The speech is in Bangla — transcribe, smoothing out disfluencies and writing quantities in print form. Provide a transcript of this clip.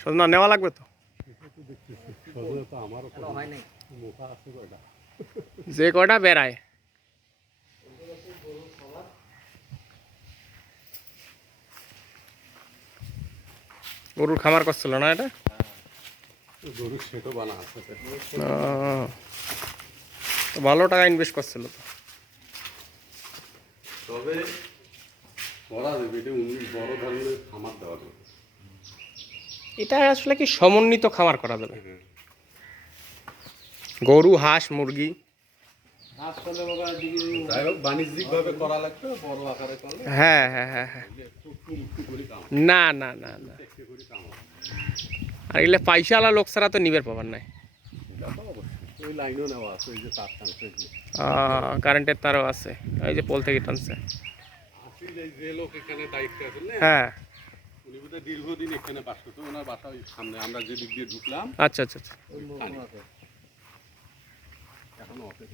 সজনা নেওয়া লাগবে তো, যে কয়টা বেড়ায়। গরুর খামার করছিল না এটা? গরুর সেটও বানা আছে, তো ভালো টাকা ইনভেস্ট করছিল তো। তবে করা যাবে, এটা বড় ধরনের খামার দেওয়া যাবে। এটা আসলে কি সমন্বিত খামার করা যাবে, গরু হাঁস মুরগি। যাই হোক বাণিজ্যিক ভাবে করা লাগবে, বড় আকারে করলে হ্যাঁ হ্যাঁ হ্যাঁ হ্যাঁ, না না না না, আর এগুলো পয়সাওয়ালা লোক ছাড়া তো নিবের পাবার নাই। ওই লাইনও নেওয়া আছে, ওই যে তার টানছে, কারেন্টের তারও আছে, ওই যে পোল থেকে টানছে। যে লোক এখানে দায়িত্বে আছেন না, হ্যাঁ, উনি বোধহয় দীর্ঘদিন এখানে বাস করতো। ওনার বাসা ওই সামনে, আমরা যে দিক দিয়ে ঢুকলাম আচ্ছা আচ্ছা আচ্ছা। এখন অফিস